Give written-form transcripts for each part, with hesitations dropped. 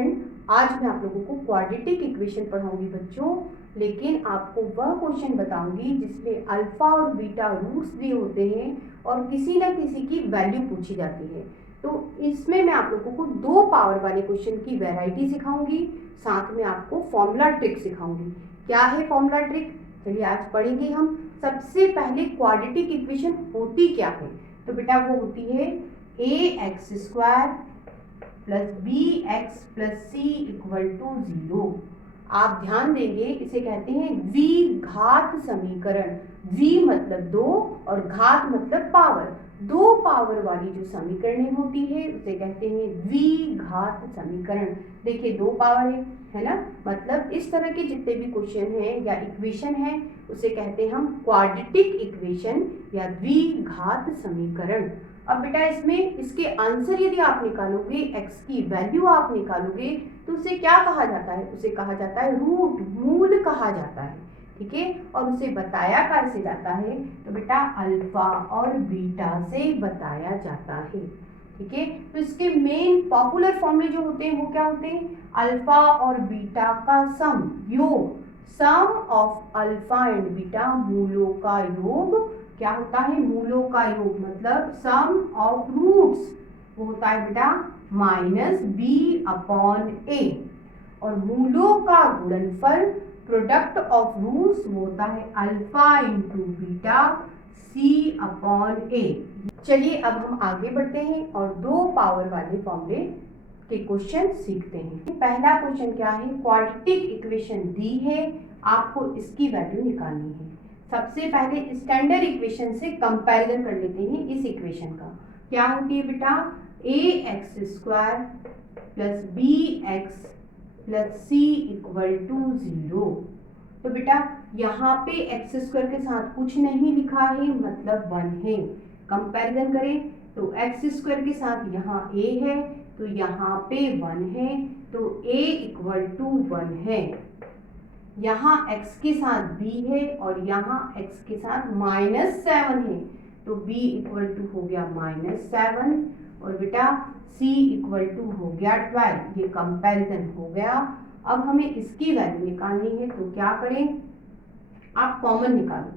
Friend, आज मैं आप लोगों को क्वाड्रेटिक इक्वेशन पढ़ाऊंगी बच्चों, लेकिन आपको वह क्वेश्चन बताऊंगी जिसमें अल्फा और बीटा रूट्स दिए होते हैं और किसी न किसी की वैल्यू पूछी जाती है। तो इसमें मैं आप लोगों को दो पावर वाले क्वेश्चन की वैरायटी सिखाऊंगी, साथ में आपको फॉर्मूला ट्रिक सिखाऊंगी। क्या है फॉर्मूला ट्रिक, चलिए आज पढ़ेंगे हम। सबसे पहले क्वाड्रेटिक इक्वेशन होती क्या है, तो बेटा वो होती है ax² plus B X plus C equal to 0। आप ध्यान देंगे, इसे कहते हैं द्विघात समीकरण। द्वि मतलब दो और घात मतलब पावर। दो पावर वाली जो समीकरण होती है उसे कहते हैं द्विघात समीकरण। देखिए दो पावर है ना, मतलब इस तरह के जितने भी क्वेश्चन हैं या इक्वेशन है उसे कहते हैं हम क्वाड्रेटिक इक्वेशन या द्विघात समीकरण। अब बेटा इसमें इसके आंसर यदि आप निकालोगे, x की वैल्यू आप निकालोगे, तो उसे क्या कहा जाता है, उसे कहा जाता है रूट, मूल कहा जाता है। ठीक है, और उसे बताया कैसे जाता है, तो बेटा अल्फा और बीटा से बताया जाता है। ठीक है, तो इसके मेन पॉपुलर फॉर्मूले जो होते हैं वो क्या होते हैं, अल्फा और बीटा का सम, योग। सम ऑफ अल्फा एंड बीटा, मूलों का योग क्या होता है, मूलों का योग, मतलब सम ऑफ रूट्स वो होता है बेटा माइनस बी अपॉन ए, और मूलों का गुणनफल प्रोडक्ट ऑफ रूट्स वो होता है अल्फा इंटू बीटा सी अपॉन ए। चलिए अब हम आगे बढ़ते हैं और दो पावर वाले फॉर्मूले के क्वेश्चन सीखते हैं। पहला क्वेश्चन क्या है, क्वाड्रेटिक इक्वेशन दी है, आपको इसकी वैल्यू निकालनी है। सबसे पहले स्टैंडर्ड इक्वेशन से कंपैरिजन कर लेते हैं। इस इक्वेशन का क्या होती है बेटा, ax² plus B X plus C equal to 0। तो बेटा यहाँ पे x² के साथ कुछ नहीं लिखा है, मतलब 1 है। कंपैरिजन करें तो x² के साथ यहाँ a है तो यहाँ पे 1 है, तो a इक्वल टू 1 है। यहाँ x के साथ b है और यहाँ x के साथ -7 है, तो b इक्वल टू हो गया -7 और बेटा c इक्वल टू हो गया 12। ये कंपैरिजन हो गया। अब हमें इसकी वैल्यू निकालनी है, तो क्या करें, आप कॉमन निकालो।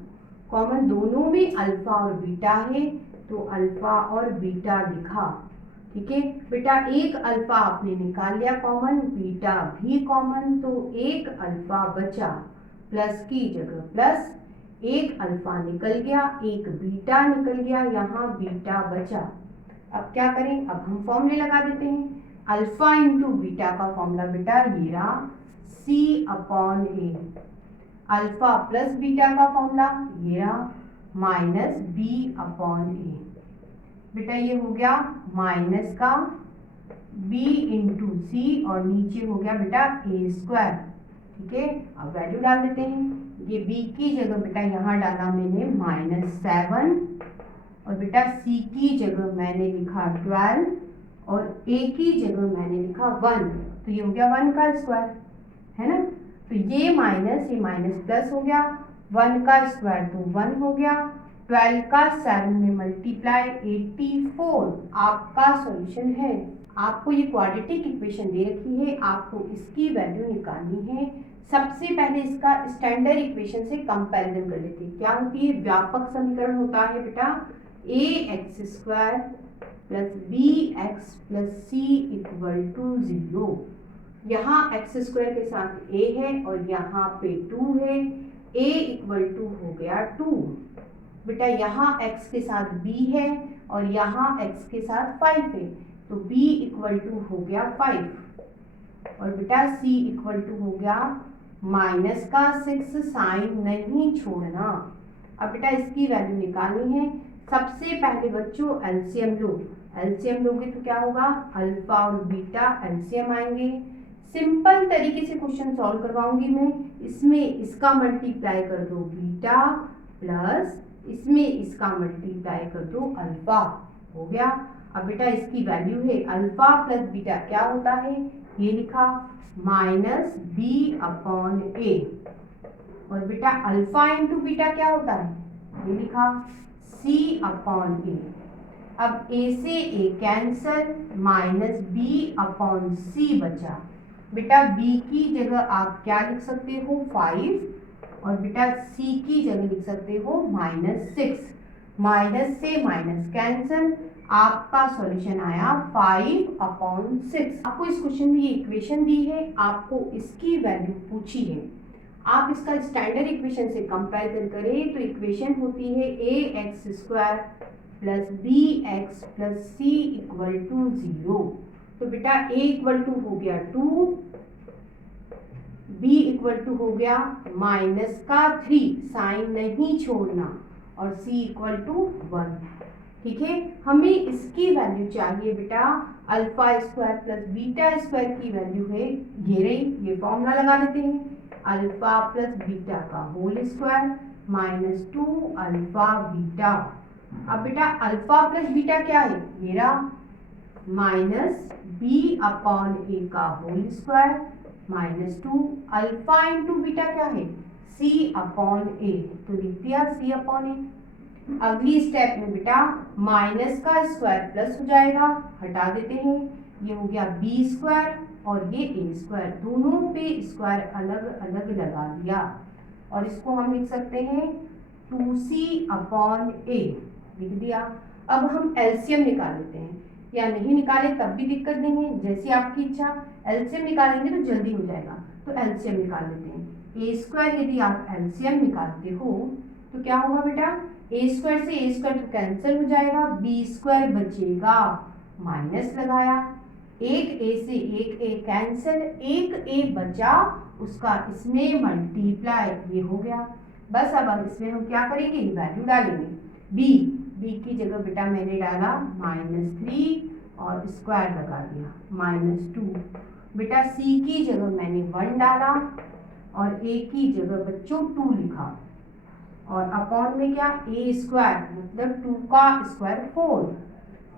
कॉमन दोनों में अल्फा और बीटा है, तो अल्फा और बीटा लिखा। ठीक है बेटा, एक अल्फा आपने निकाल लिया कॉमन, बीटा भी कॉमन, तो एक अल्फा बचा, प्लस की जगह प्लस, एक अल्फा निकल गया, एक बीटा निकल गया, यहाँ बीटा बचा। अब क्या करें, अब हम फॉर्मूले लगा देते हैं। अल्फा इंटू बीटा का फॉर्मूला बेटा ये रहा सी अपॉन ए, अल्फा प्लस बीटा का फॉर्मूला ये रहा माइनस बी अपॉन ए। बेटा ये हो गया माइनस का b इंटू सी और नीचे हो गया बेटा a²। ठीक है, अब वैल्यू डाल देते हैं। ये b की जगह बेटा यहाँ डाला मैंने -7 और बेटा c की जगह मैंने लिखा 12 और a की जगह मैंने लिखा 1, तो ये हो गया 1 का स्क्वायर, है ना। तो ये माइनस प्लस हो गया, 1 का स्क्वायर तो 1 हो गया, 12 का 7 में मल्टीप्लाई 84 आपका सॉल्यूशन है। आपको ये क्वाड्रेटिक इक्वेशन दे रखी है, आपको इसकी वैल्यू निकालनी है। सबसे पहले इसका स्टैंडर्ड इक्वेशन से कंपैरिजन कर लेते हैं। क्या होती है, व्यापक समीकरण होता है बेटा ax² plus B X plus C equal to 0। यहाँ x² के साथ a है और यहाँ पे 2 है, a इक्वल टू हो गया 2। बेटा यहाँ x के साथ b है और यहाँ x के साथ 5 है, तो b इक्वल टू हो गया 5 और बेटा c इक्वल टू हो गया माइनस का 6, साइन नहीं छोड़ना। अब बेटा इसकी वैल्यू निकालनी है। सबसे पहले बच्चों एलसीएम लो, एलसीएम लोगे तो क्या होगा, अल्फा और बीटा एलसीएम आएंगे। सिंपल तरीके से क्वेश्चन सॉल्व करवाऊंगी मैं। इसमें इसका मल्टीप्लाई कर दो बीटा प्लस इसमें इसका मल्टीप्लाई कर दो अल्फा, हो गया। अब बेटा इसकी वैल्यू है अल्फा प्लस बीटा क्या होता है, ये लिखा माइनस बी अपॉन ए, और बेटा अल्फा इंटू बीटा क्या होता है, ये लिखा सी अपॉन ए। अब a से a cancel, minus B upon C बचा। बेटा b की जगह आप क्या लिख सकते हो 5 और बेटा c की जगह लिख सकते हो -6। माइनस से माइनस कैंसल, आपका सॉल्यूशन आया 5/6। आपको इस क्वेश्चन में ये इक्वेशन दी है, आपको इसकी वैल्यू पूछी है। आप इसका स्टैंडर्ड इक्वेशन से कंपेयर करें तो इक्वेशन होती है ax² plus bx plus c equal to 0। तो बेटा a इक्वल टू हो गया 2, b इक्वल टू हो गया -3, साइन नहीं छोड़ना, और c इक्वल टू 1। ठीक है, हमें इसकी वैल्यू चाहिए बेटा α² प्लस β² की वैल्यू है ये रही। ये फॉर्मूला लगा लेते हैं, अल्फा प्लस बीटा का होल स्क्वायर -2 अल्फा बीटा। अब बेटा अल्फा प्लस बीटा क्या है मेरा -b/a का whole square -2 alpha into beta क्या है c/a, तो लिख दिया c/a। अगली स्टेप में बेटा माइनस का स्क्वायर प्लस हो जाएगा, हटा देते हैं, ये हो गया b² और ये a², दोनों पे स्क्वायर अलग अलग लगा दिया और इसको हम लिख सकते हैं 2c/a, लिख दिया। अब हम एलसीएम निकाल लेते हैं, या नहीं निकाले तब भी दिक्कत नहीं है, जैसी आपकी इच्छा। एलसीएम निकालेंगे तो जल्दी हो जाएगा, तो एलसीएम निकाल लेते हैं। a² यदि आप एलसीएम निकालते हो तो क्या होगा बेटा a² से a² तो कैंसिल हो जाएगा, b² बचेगा, माइनस लगाया, एक a से एक a कैंसिल, एक a बचा, उसका इसमें मल्टीप्लाई, ये हो गया। बस अब इसमें हम क्या करेंगे वैल्यू डालेंगे। b की जगह बेटा मैंने डाला -3 और स्क्वायर लगा दिया -2। बेटा c की जगह मैंने 1 डाला और a की जगह बच्चों 2 लिखा, और अपॉन में क्या a² मतलब 2 का स्क्वायर 4।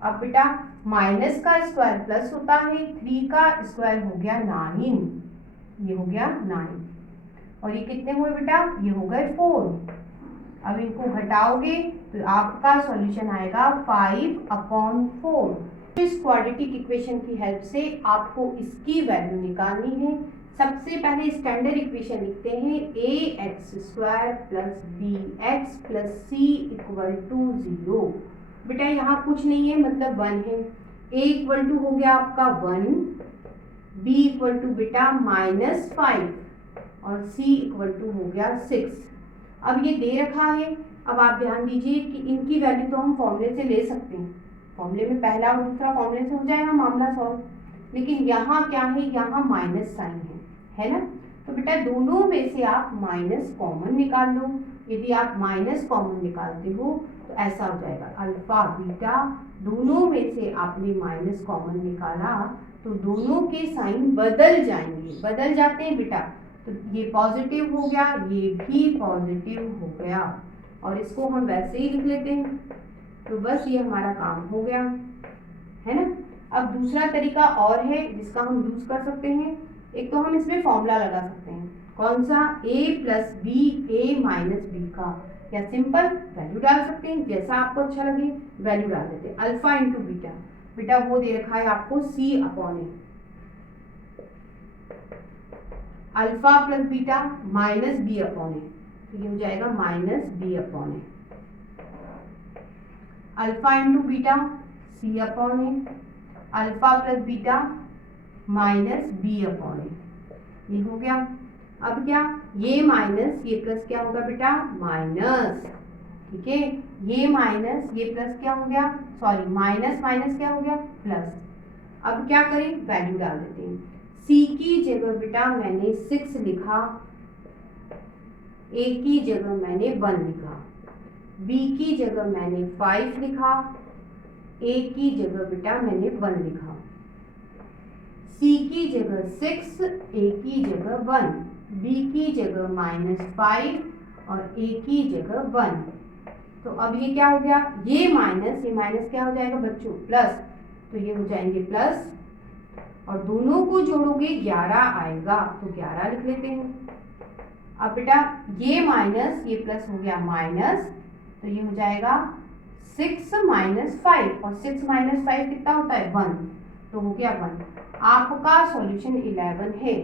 अब बेटा माइनस का स्क्वायर प्लस होता है, 3 का स्क्वायर हो गया 9, ये हो गया 9, और ये कितने हुए बेटा ये हो गए 4। अब इनको घटाओगे तो आपका सॉल्यूशन आएगा 5/4। इस क्वाड्रेटिक इक्वेशन की हेल्प से आपको इसकी वैल्यू निकालनी है। सबसे पहले स्टैंडर्ड इक्वेशन लिखते हैं ax² plus bx plus c equal to 0। बेटा यहाँ कुछ नहीं है मतलब 1 है, a इक्वल टू हो गया आपका 1, b इक्वल टू बेटा -5 और c इक्वल टू हो गया 6। अब ये दे रखा है, अब आप ध्यान दीजिए कि इनकी वैल्यू तो हम फॉर्मूले से ले सकते हैं, फॉर्मूले में पहला और दूसरा फॉर्मूले से हो जाएगा मामला सॉल्व, लेकिन यहाँ क्या है यहाँ माइनस साइन है ना। तो बेटा दोनों में से आप माइनस कॉमन निकाल लो। यदि आप माइनस कॉमन निकालते हो तो ऐसा हो जाएगा अल्फा बीटा, दोनों में से आपने माइनस कॉमन निकाला तो दोनों के साइन बदल जाएंगे, बदल जाते हैं बेटा, तो ये पॉजिटिव हो गया, ये भी पॉजिटिव हो गया, और इसको हम वैसे ही लिख लेते हैं। तो बस ये हमारा काम हो गया है ना। अब दूसरा तरीका और है जिसका हम यूज कर सकते हैं, एक तो हम इसमें फॉर्मूला लगा सकते हैं, कौन सा a plus B a minus B का, या सिंपल वैल्यू डाल सकते हैं, जैसा आपको अच्छा लगे वैल्यू डाल देते हैं। अल्फा इंटू बीटा, बेटा वो दे रखा है आपको c/a, alpha plus beta minus b/a, तो ये हो जाएगा -b/a, alpha into beta c/a, alpha plus beta -b/a, ये हो गया। अब क्या ये माइनस ये प्लस क्या होगा बेटा माइनस, ठीक है, ये माइनस ये प्लस क्या हो गया, सॉरी माइनस माइनस क्या हो गया प्लस। अब क्या करें वैल्यू डाल देते हैं। c की जगह बेटा मैंने 6 लिखा, a की जगह मैंने 1 लिखा, b की जगह मैंने 5 लिखा, a की जगह बेटा मैंने 1 लिखा, c की जगह 6, a की जगह 1, b की जगह -5 और a की जगह 1। तो अब ये क्या हो गया, ये माइनस क्या हो जाएगा बच्चों प्लस, तो ये हो जाएंगे प्लस, और दोनों को जोड़ोगे 11 आएगा, तो 11 लिख लेते हैं। अब बेटा ये माइनस ये प्लस हो गया माइनस, तो ये हो जाएगा 6 माइनस 5 और 6 माइनस 5 कितना होता है 1, तो हो गया 1। आपका सॉल्यूशन 11 है।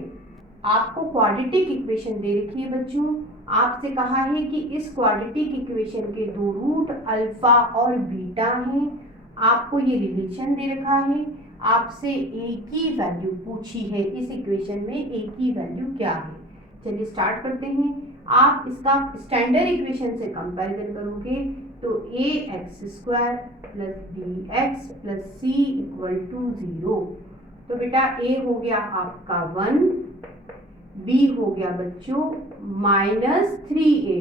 आपको क्वाड्रेटिक इक्वेशन दे रखी है बच्चों, आपसे कहा है कि इस क्वाड्रेटिक इक्वेशन के दो रूट अल्फा और बीटा हैं। आपको ये रिलेशन दे रखा है, आपसे ए की वैल्यू पूछी है, इस इक्वेशन में ए की वैल्यू क्या है। चलिए स्टार्ट करते हैं। आप इसका स्टैंडर्ड इक्वेशन से कंपैरिजन करोगे तो A X square plus B X plus C equal to 0। तो बेटा ए हो गया आपका 1, बी हो गया बच्चों -3a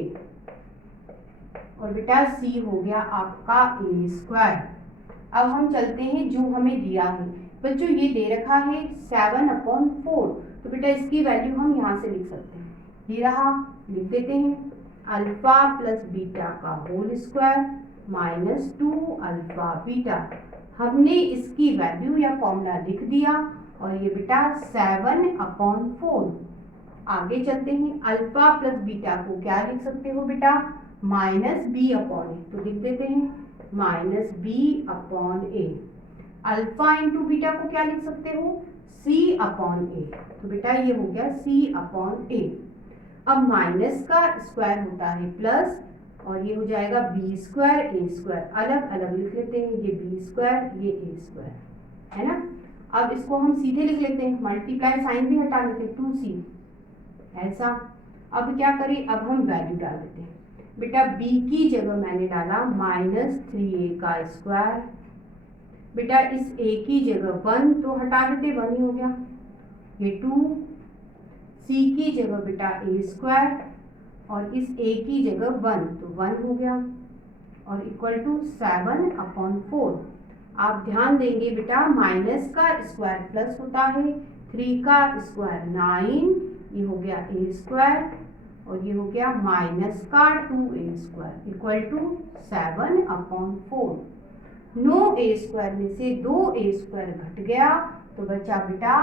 और बेटा सी हो गया आपका ए स्क्वायर। अब हम चलते हैं जो हमें दिया है बच्चों, ये दे रखा है 7/4, तो बेटा इसकी वैल्यू हम यहाँ से लिख सकते हैं, ये रहा, लिख देते हैं अल्फा प्लस बीटा का होल स्क्वायर -2 अल्फा बीटा। हमने इसकी वैल्यू या फॉर्मूला लिख दिया और ये बेटा 7/4। आगे चलते हैं, अल्फा प्लस बीटा को क्या लिख सकते हो बेटा -b/a, तो लिख देते हैं -b/a। अल्फा इंटू बीटा को क्या लिख सकते हो c/a, तो बेटा ये हो गया c/a। अब माइनस का स्क्वायर होता है प्लस और ये हो जाएगा b स्क्वायर a स्क्वायर, अलग अलग लिख लेते हैं, ये b स्क्वायर ये a स्क्वायर है ना। अब इसको हम सीधे लिख लेते हैं, मल्टीप्लाई साइन भी हटा लेते हैं 2c ऐसा। अब क्या करें, अब हम वैल्यू डाल देते हैं बेटा, b की जगह मैंने डाला -3a का स्क्वायर, बेटा इस a की जगह 1 तो हटा देते 1 ही हो गया, ये 2, c की जगह बेटा a स्क्वायर और इस a की जगह 1 तो 1 हो गया और इक्वल टू 7/4। आप ध्यान देंगे बेटा माइनस का स्क्वायर प्लस होता है, 3 का स्क्वायर 9, ये हो गया a स्क्वायर और ये हो गया माइनस का 2a square equal to 7/4। 9a square में से 2a स्क्वायर घट गया तो बचा बेटा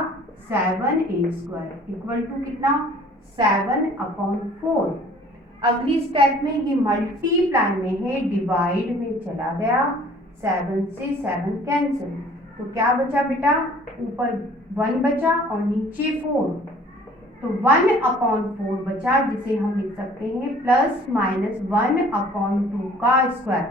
7a स्क्वायर इक्वल टू कितना 7/4। अगली स्टेप में ये मल्टीप्लाई में है, डिवाइड में चला गया, 7 से 7 कैंसिल, तो क्या बचा बेटा ऊपर 1 बचा और नीचे 4, तो 1/4 बचा जिसे हम लिख सकते हैं ±1/2 का स्क्वायर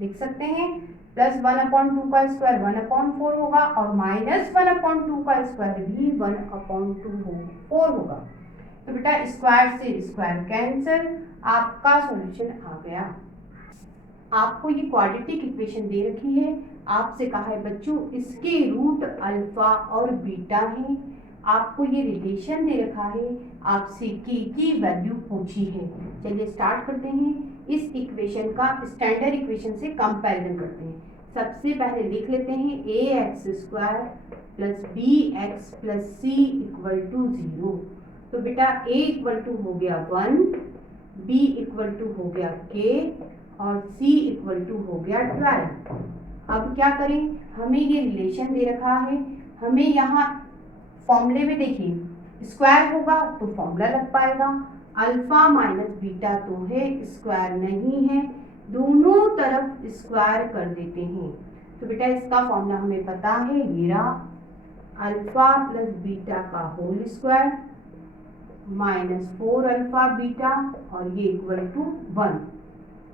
लिख सकते हैं, +1/2 का स्क्वायर 1/4 होगा और -1/2 का स्क्वायर भी 1/4 होगा। तो बेटा स्क्वायर से स्क्वायर कैंसिल, आपका सॉल्यूशन आ गया। आपको ये क्वाड्रेटिक इक्वेशन दे रखी है, आपसे कहा है बच्चों इसके रूट अल्फा और बीटा हैं, आपको ये रिलेशन दे रखा है, आपसे के की वैल्यू पूछी है। चलिए स्टार्ट करते हैं, इस इक्वेशन का स्टैंडर्ड इक्वेशन से कंपैरिजन करते हैं। सबसे पहले लिख लेते हैं A X square plus B X plus C equal to 0। तो बेटा a इक्वल टू हो गया 1, b इक्वल टू हो गया k और c इक्वल टू हो गया 12। अब क्या करें, हमें ये रिलेशन दे रखा है, हमें यहाँ फॉर्मूले में देखिए स्क्वायर होगा तो फॉर्मूला लग पाएगा, अल्फा माइनस बीटा तो है स्क्वायर नहीं है, दोनों तरफ स्क्वायर कर देते हैं। तो बेटा इसका फॉर्मूला हमें पता है, ये रहा अल्फा प्लस बीटा का होल स्क्वायर -4 अल्फा बीटा और ये इक्वल टू 1।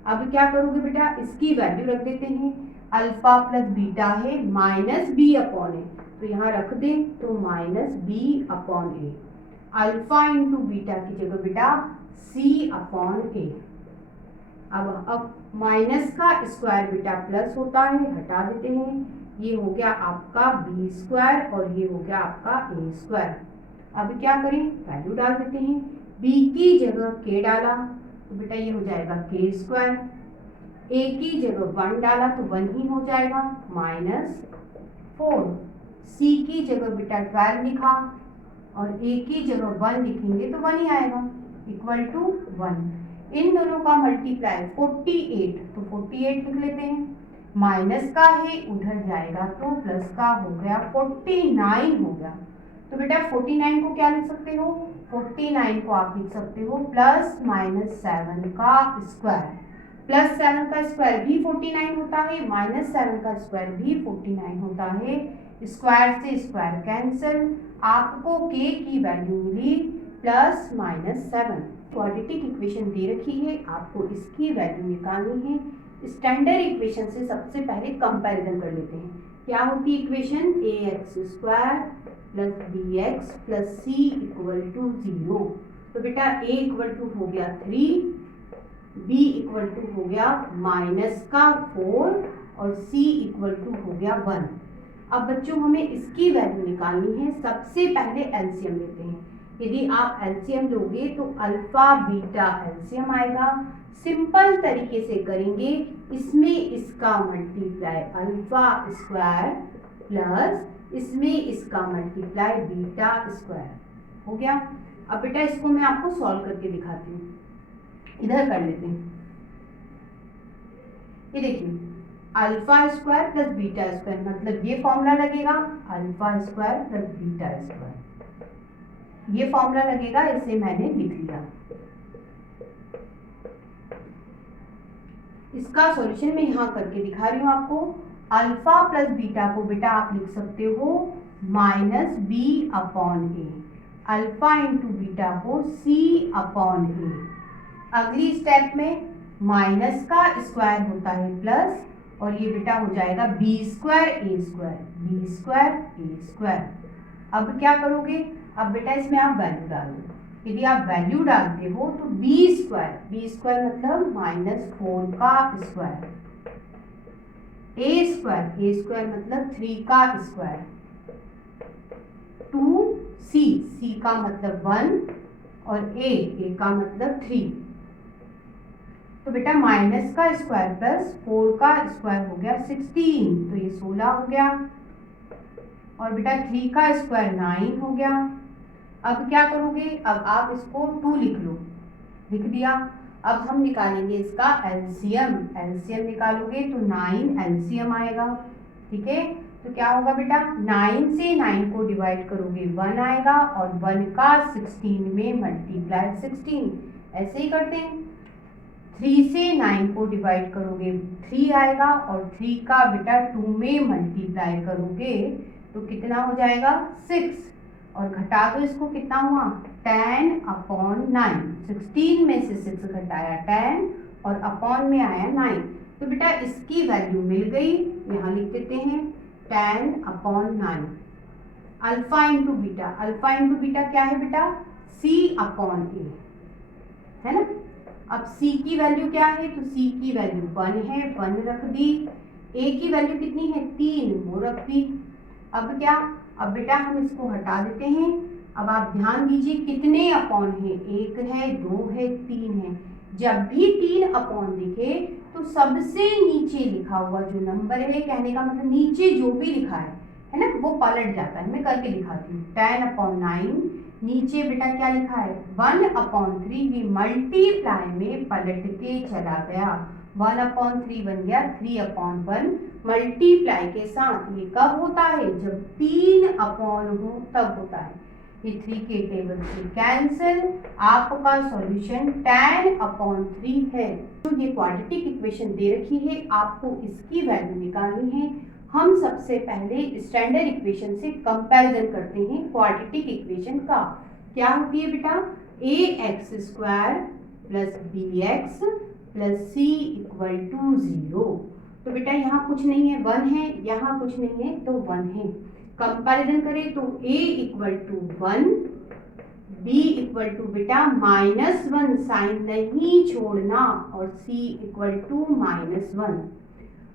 अब क्या करोगे बेटा इसकी वैल्यू रख देते हैं, अल्फा प्लस बीटा है -b/a, तो यहाँ रख दें तो -b/a, अल्फा इंटू बीटा की जगह बेटा c/a। अब माइनस का स्क्वायर बेटा प्लस होता है, हटा देते हैं, ये हो गया आपका b स्क्वायर और ये हो गया आपका a स्क्वायर। अब क्या करें वैल्यू डाल देते हैं, b की जगह k डाला तो बेटा ये हो जाएगा k स्क्वायर, a की जगह 1 डाला तो 1 ही हो जाएगा -4, c की जगह बेटा 12 लिखा और a की जगह 1 लिखेंगे तो 1 ही आएगा इक्वल टू 1। इन दोनों का मल्टीप्लाई 48, तो 48 लिख लेते हैं, माइनस का है उधर जाएगा तो प्लस का हो गया 49 हो गया। तो बेटा 49 को क्या लिख सकते हो, 49 को आप लिख सकते हो +-7 का स्क्वायर, प्लस 7 का स्क्वायर भी 49 होता है, माइनस 7 का स्क्वायर भी 49 होता है। स्क्वायर से स्क्वायर कैंसिल, आपको के की वैल्यू मिली प्लस माइनस 7। क्वाड्रेटिक इक्वेशन दे रखी है, आपको इसकी वैल्यू निकालनी है। स्टैंडर्ड इक्वेशन से सबसे पहले कंपैरिजन कर लेते हैं। क्या होती है equation? A X square plus B X plus C equal to 0। तो बेटा ए इक्वल टू हो गया 3, बी इक्वल टू हो गया -4 और सी इक्वल टू हो गया 1। अब बच्चों हमें इसकी वैल्यू निकालनी है। सबसे पहले एलसीएम लेते हैं। यदि आप एलसीएम लोगे तो अल्फा बीटा एलसीएम आएगा। सिंपल तरीके से करेंगे, इसमें इसका मल्टीप्लाई अल्फा स्क्वायर प्लस इसमें इसका मल्टीप्लाई बीटा स्क्वायर हो गया। अब बेटा इसको मैं आपको सॉल्व करके दिखाती हूँ। इधर कर लेते हैं। ये देखिए, alpha square plus beta square मतलब ये फॉर्मूला लगेगा, alpha square plus beta square ये फॉर्मूला लगेगा। इसे मैंने लिख लिया। इसका सॉल्यूशन मैं यहाँ करके दिखा रही हूँ आपको। अल्फा प्लस बीटा को बेटा आप लिख सकते हो माइनस बी अपॉन ए, अल्फा इंटू बीटा को सी अपॉन ए। अगली स्टेप में माइनस का स्क्वायर होता है प्लस, और ये बेटा हो जाएगा बी स्क्वायर ए स्क्वायर, बी स्क्वायर ए स्क्वायर। अब क्या करोगे? अब बेटा इसमें आप वैल्यू डाल दो। यदि आप वैल्यू डालते हो तो बी स्क्वायर मतलब -4 का स्क्वायर, ए स्क्वायर मतलब 3 का स्क्वायर, 2 सी का मतलब 1 और ए का मतलब 3। तो बेटा माइनस का स्क्वायर प्लस 4 का स्क्वायर हो गया 16, तो ये 16 हो गया। और बेटा 3 का स्क्वायर 9 हो गया। अब क्या करोगे? अब आप इसको 2 लिख लो, लिख दिया। अब हम निकालेंगे इसका एलसीएम। एलसीएम निकालोगे तो 9 एलसीएम आएगा। ठीक है, तो क्या होगा बेटा? 9 से 9 को डिवाइड करोगे 1 आएगा, और 1 का 16 में मल्टीप्लाई 16 ऐसे ही करते हैं। 3 से 9 को डिवाइड करोगे 3 आएगा, और 3 का बेटा 2 में मल्टीप्लाई करोगे तो कितना हो जाएगा? 6। और घटा दो इसको, कितना हुआ? 10/9। 16 में से 6 घटाया 10 और अपॉन में आया 9। तो बेटा इसकी वैल्यू मिल गई। यहाँ लिख देते हैं 10/9। अल्फा इंटू बीटा क्या है बेटा? C/A है ना। अब C की वैल्यू क्या है? तो C की वैल्यू 1 है, 1 रख दी। A की वैल्यू कितनी है? 3, वो रख दी। अब क्या? अब बेटा हम इसको हटा देते हैं। अब आप ध्यान दीजिए कितने अपॉन है? 1 है, 2 है, 3 है। जब भी 3 अपॉन दिखे तो सबसे नीचे लिखा हुआ जो नंबर है, कहने का मतलब नीचे जो भी लिखा है ना, वो पलट जाता है। मैं करके दिखाती हूँ। 10/9 नीचे बेटा क्या लिखा है? 1/3। ये मल्टीप्लाई में पलट के चला गया। 1/3 बन गया 3/1। मल्टीप्लाई के साथ ये कब होता है? जब 3 अपॉन हो तब होता है। ये 3 के टेबल से कैंसिल। आपका सॉल्यूशन 10/3 है। तो ये क्वाड्रेटिक इक्वेशन दे रखी है, आपको इसकी वैल्यू निकालनी है। हम सबसे पहले स्टैंडर्ड इक्वेशन से कंपैरिजन करते हैं क्वाड्रेटिक इक्वेशन का। क्या होती है बेटा? ax² plus bx plus c equal to 0। तो बेटा यहाँ कुछ नहीं है, 1 है, यहाँ कुछ नहीं है तो 1 है। कंपैरिजन करें तो a equal to 1, b equal to बेटा -1, साइन नहीं छोड़ना, और c इक्वल टू -1।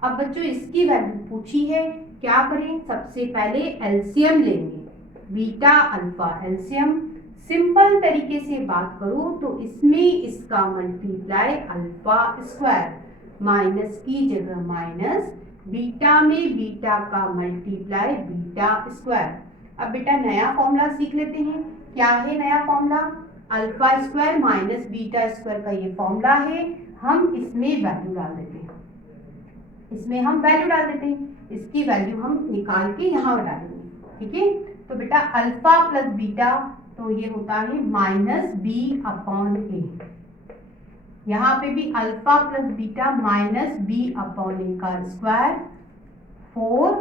अब बच्चों इसकी वैल्यू पूछी है, क्या करें? सबसे पहले एलसीएम लेंगे, बीटा अल्फा एलसीएम। सिंपल तरीके से बात करो तो इसमें इसका मल्टीप्लाई अल्फा स्क्वायर, माइनस की जगह माइनस, बीटा में बीटा का मल्टीप्लाई बीटा स्क्वायर। अब बेटा नया फॉर्मूला सीख लेते हैं। क्या है नया formula? Alpha square minus beta square का ये फॉर्मूला है। हम इसमें वैल्यू डाल देते हैं, इसकी वैल्यू हम निकाल के यहाँ डालेंगे। ठीक है, तो बेटा अल्फा प्लस बीटा तो ये होता है -b/a। यहाँ पे भी alpha plus beta minus B upon A का स्क्वायर 4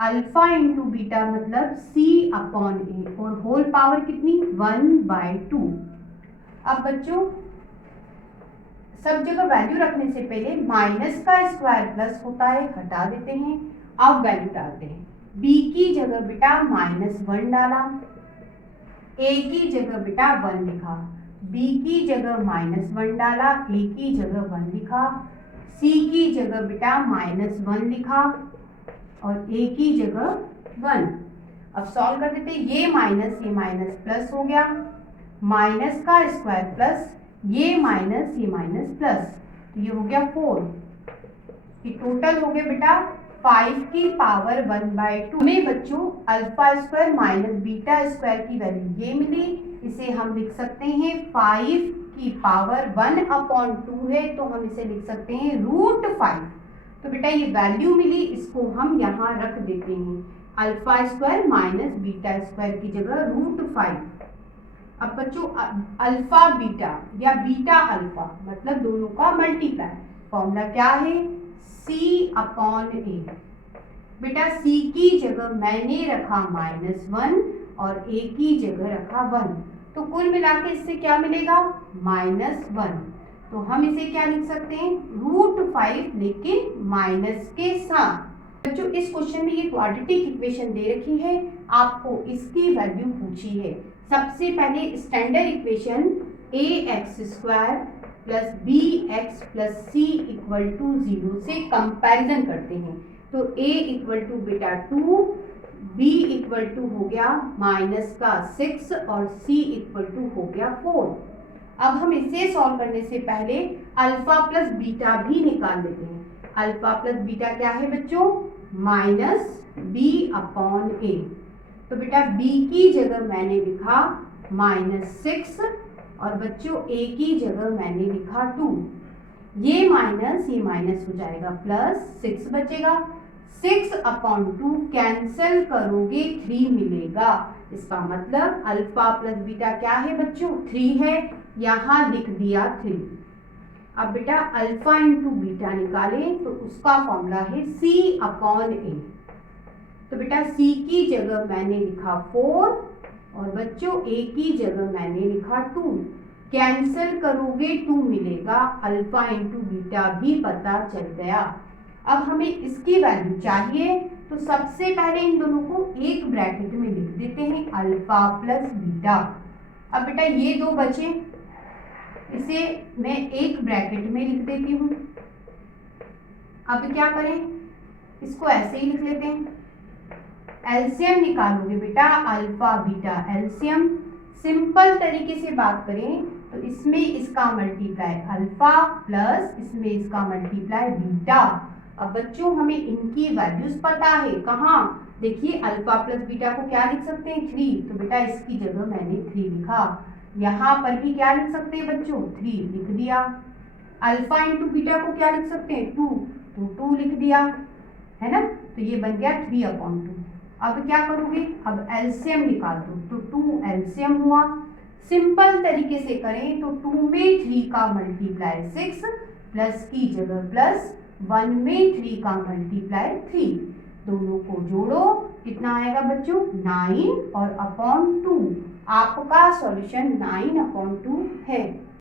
अल्फा इंटू बीटा मतलब सी अपॉन ए और होल पावर कितनी 1/2। अब बच्चों सब जगह वैल्यू रखने से पहले माइनस का स्क्वायर प्लस होता है, हटा देते हैं। अब वैल्यू डालते हैं। b की जगह बेटा -1 डाला, a की जगह बेटा 1 लिखा, b की जगह -1 डाला, a की जगह 1 लिखा, c की जगह बेटा -1 लिखा और a की जगह 1। अब सॉल्व कर देते हैं। ये माइनस प्लस हो गया, माइनस का स्क्वायर प्लस ये माइनस प्लस, तो ये हो गया 4। ये टोटल हो गया बेटा 5 की पावर 1/2। हमें बच्चों alpha square minus beta square की वैल्यू ये मिली। इसे हम लिख सकते हैं 5 की पावर 1/2 है, तो हम इसे लिख सकते हैं √5। तो बेटा ये वैल्यू मिली, इसको हम यहाँ रख देते हैं। Alpha square minus beta square की जगह √5। अब बच्चों अल्फा बीटा या बीटा अल्फा मतलब दोनों का मल्टीप्लाई, फॉर्मूला क्या है C अपॉन ए। बेटा C की जगह मैंने रखा -1 और A की जगह रखा 1, तो कुल मिला के इससे क्या मिलेगा -1। तो हम इसे क्या लिख सकते हैं √5 लेकिन माइनस के साथ। बच्चों इस क्वेश्चन में ये क्वाड्रेटिक इक्वेशन दे रखी है, आपको इसकी वैल्यू पूछी है। सबसे पहले standard equation ax² plus bx plus c equal to 0 से कंपैरिजन करते हैं। तो a इक्वल टू बेटा 2, b इक्वल टू हो गया माइनस का 6 और c इक्वल टू हो गया 4। अब हम इसे सॉल्व करने से पहले अल्फा प्लस बीटा भी निकाल लेते हैं। अल्फा प्लस बीटा क्या है बच्चों -b/a। तो बेटा b की जगह मैंने लिखा -6 और बच्चों a की जगह मैंने लिखा 2। ये माइनस हो जाएगा प्लस 6 बचेगा। 6/2 कैंसिल करोगे 3 मिलेगा। इसका मतलब अल्फा प्लस बीटा क्या है बच्चों 3 है, यहाँ लिख दिया 3। अब बेटा अल्फा इंटू बीटा निकालें तो उसका फॉर्मूला है C/A। तो बेटा C की जगह मैंने लिखा 4 और बच्चों A की जगह मैंने लिखा 2। कैंसिल करोगे 2 मिलेगा, अल्फा इंटू बीटा भी पता चल गया। अब हमें इसकी वैल्यू चाहिए, तो सबसे पहले इन दोनों को एक ब्रैकेट में लिख देते हैं अल्फा प्लस बीटा। अब बेटा ये दो बचे, इसे मैं एक ब्रैकेट में लिख देती हूँ। अब क्या करें, इसको ऐसे ही लिख लेते हैं। एलसीएम निकालोगे बेटा अल्फा बीटा एलसीएम। सिंपल तरीके से बात करें तो इसमें इसका मल्टीप्लाई अल्फा प्लस इसमें इसका मल्टीप्लाई बीटा। अब बच्चों हमें इनकी वैल्यूज पता है, कहाँ देखिए अल्फा प्लस बीटा को क्या लिख सकते हैं 3, तो बेटा इसकी जगह मैंने 3 लिखा। यहाँ पर भी क्या लिख सकते हैं बच्चों 3 लिख दिया। अल्फा इंटू बीटा को क्या लिख सकते हैं 2, तो 2 लिख दिया, है ना। तो ये बन गया 3/2। अब क्या करोगे, अब एलसीएम निकाल दो, तो 2 एलसीएम हुआ। सिंपल तरीके से करें तो 2 में 3 का मल्टीप्लाई 6 प्लस की जगह प्लस 1 में 3 का मल्टीप्लाई 3, दोनों को जोड़ो कितना आएगा बच्चों 9 और अपॉन 2। आपका सॉल्यूशन 9/2 है।